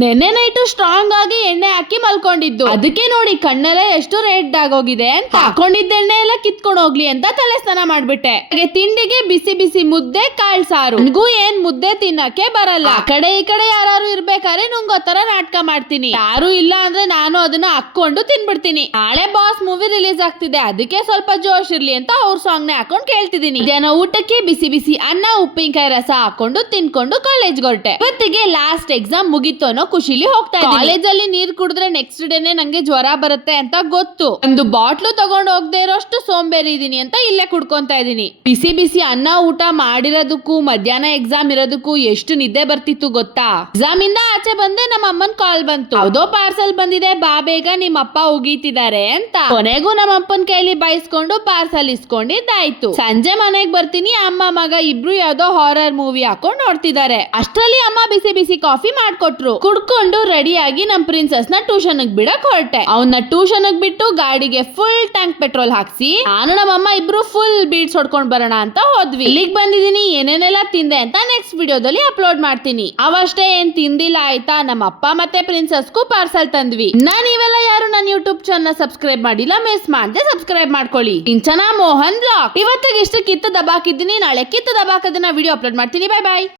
ನೆನ್ನೆ night strong ಆಗಿ ಎಣ್ಣೆ ಹಾಕಿ ಮಲ್ಕೊಂಡಿದ್ದು, ಅದಕ್ಕೆ ನೋಡಿ ಕಣ್ಣೆಲ್ಲ ಎಷ್ಟು ರೆಡ್ ಆಗೋಗಿದೆ ಅಂತ. ಹಾಕೊಂಡಿದ್ದ ಎಣ್ಣೆ ಎಲ್ಲ ಕಿತ್ಕೊಂಡು ಹೋಗ್ಲಿ ಅಂತ ತಲೆ ಸ್ನಾನ ಮಾಡ್ಬಿಟ್ಟೆ. ಹಾಗೆ ತಿಂಡಿಗೆ ಬಿಸಿ ಬಿಸಿ ಮುದ್ದೆ ಕಾಳ್ ಸಾರು. ನನಗೂ ಏನ್ ಮುದ್ದೆ ತಿನ್ನಕ್ಕೆ ಬರಲ್ಲ. ಆ ಕಡೆ ಈ ಕಡೆ ಯಾರು ಇರ್ಬೇಕಾದ್ರೆ ನುಂಗೋತರ ನಾಟಕ ಮಾಡ್ತೀನಿ. ಯಾರು ಇಲ್ಲ ಅಂದ್ರೆ ನಾನು ಅದನ್ನ ಹಾಕೊಂಡು ತಿನ್ಬಿಡ್ತೀನಿ. ನಾಳೆ ಬಾಸ್ ಮೂವಿ ರಿಲೀಸ್ ಆಗ್ತಿದೆ, ಅದಕ್ಕೆ ಸ್ವಲ್ಪ ಜೋಶ್ ಇರ್ಲಿ ಅಂತ ಅವ್ರ ಸಾಂಗ್ ನೇ ಹಾಕೊಂಡ್ ಕೇಳ್ತಿದೀನಿ. ಮಧ್ಯಾಹ್ನ ಊಟಕ್ಕೆ ಬಿಸಿ ಬಿಸಿ ಅನ್ನ ಉಪ್ಪಿನಕಾಯಿ ರಸ ಹಾಕೊಂಡು ತಿನ್ಕೊಂಡು ಕಾಲೇಜ್ ಹೊರಟೆ. ಇವತ್ತಿಗೆ ಲಾಸ್ಟ್ ಎಕ್ಸಾಮ್ ಮುಗಿತು ಅನ್ನೋ ಖುಷಿಲಿ ಹೋಗ್ತಾ ಇದ್ದೀನಿ. ಕಾಲೇಜಲ್ಲಿ ನೀರ್ ಕುಡಿದ್ರೆ ನೆಕ್ಸ್ಟ್ ಡೇನೆ ನಂಗೆ ಜ್ವರ ಬರುತ್ತೆ ಅಂತ ಗೊತ್ತು. ಒಂದು ಬಾಟ್ಲು ತಗೊಂಡ್ ಹೋಗದೆ ಇರೋಷ್ಟು ಸೋಂಬೇರಿ ಇದೀನಿ ಅಂತ ಇಲ್ಲೇ ಕುಡ್ಕೊಂತಾ ಇದೀನಿ. ಬಿಸಿ ಬಿಸಿ ಅನ್ನ ಊಟ ಮಾಡಿರೋದಕ್ಕೂ ಮಧ್ಯಾಹ್ನ ಎಕ್ಸಾಮ್ ಇರೋದಕ್ಕೂ ಎಷ್ಟು ನಿದ್ದೆ ಬರ್ತಿತ್ತು ಗೊತ್ತಾ. ಎಕ್ಸಾಮ್ ಇಂದ ಆಚೆ ಬಂದೆ, ನಮ್ಮ ಅಮ್ಮನ್ ಕಾಲ್ ಬಂತು. ಯಾವುದೋ ಪಾರ್ಸಲ್ ಬಂದಿದೆ, ಬಾ ಬೇಗ ನಿಮ್ಮ ಅಪ್ಪ ಉಗೀತಿದ್ದಾರೆ ಅಂತ. ಕೊನೆಗೂ ನಮ್ಮ ಅಪ್ಪನ್ ಕೈಲಿ ಬೈಸ್ಕೊಂಡು ಪಾರ್ಸಲ್ ಇಸ್ಕೊಂಡಿದ್ದಾಯ್ತು. ಸಂಜೆ ಮನೆಗ್ ಬರ್ತೀನಿ, ಅಮ್ಮ ಮಗ ಇಬ್ರು ಯಾವ್ದೋ ಹಾರರ್ ಮೂವಿ ಹಾಕೊಂಡ್ ನೋಡ್ತಿದ್ದಾರೆ. ಅಷ್ಟ್ರಲ್ಲಿ ಅಮ್ಮ ಬಿಸಿ ಬಿಸಿ ಕಾಫಿ ಮಾಡ್ಕೊಟ್ರು. ಕುಡ್ಕೊಂಡು ರೆಡಿಯಾಗಿ ನಮ್ ಪ್ರಿನ್ಸಸ್ ನ ಟ್ಯೂಷನ್ ಬಿಡಕ್ ಹೊರಟೆ. ಅವನ್ನ ಟ್ಯೂಷನ್ ಬಿಟ್ಟು ಗಾಡಿಗೆ ಫುಲ್ ಟ್ಯಾಂಕ್ ಪೆಟ್ರೋಲ್ ಹಾಕ್ಸಿ ನಾನು ನಮ್ಮಮ್ಮ ಇಬ್ರು ಫುಲ್ ಬೀಟ್ಸ್ ಹೊಡ್ಕೊಂಡ್ ಬರೋಣ ಅಂತ ಹೋದ್ವಿ. ಇಲ್ಲಿಗೆ ಬಂದಿದೀನಿ, ಏನೇನೆಲ್ಲ ತಿಂದೆ ಅಂತ ನೆಕ್ಸ್ಟ್ ವಿಡಿಯೋದಲ್ಲಿ ಅಪ್ಲೋಡ್ ಮಾಡ್ತೀನಿ. ಅವಷ್ಟೇ ಏನ್ ತಿಂದಿಲ್ಲ ಆಯ್ತಾ. ನಮ್ಮ ಅಪ್ಪ ಮತ್ತೆ ಪ್ರಿನ್ಸಸ್ಗೂ ಪಾರ್ಸಲ್ ತಂದ್ವಿ. ನೀವೆಲ್ಲ ಯಾರು ನನ್ನ ಯೂಟ್ಯೂಬ್ ಚಾನಲ್ ಸಬ್ಸ್ಕ್ರೈಬ್ ಮಾಡಿಲ್ಲ, ಮಿಸ್ ಮಾಡದೆ ಸಬ್ಸ್ಕ್ರೈಬ್ ಮಾಡ್ಕೊಳ್ಳಿ. ಇಂಚನಾ ಮೋಹನ್ ಬ್ಲಾಗ್. ಇವತ್ತಿಗೆ ಇಷ್ಟು ಕಿತ್ತು ದಬಾಕಿದ್ದೀನಿ, ನಾಳೆ ಕಿತ್ತು ದಬಾಕದನ್ನ ವಿಡಿಯೋ ಅಪ್ಲೋಡ್ ಮಾಡ್ತೀನಿ. ಬೈ ಬಾಯ್.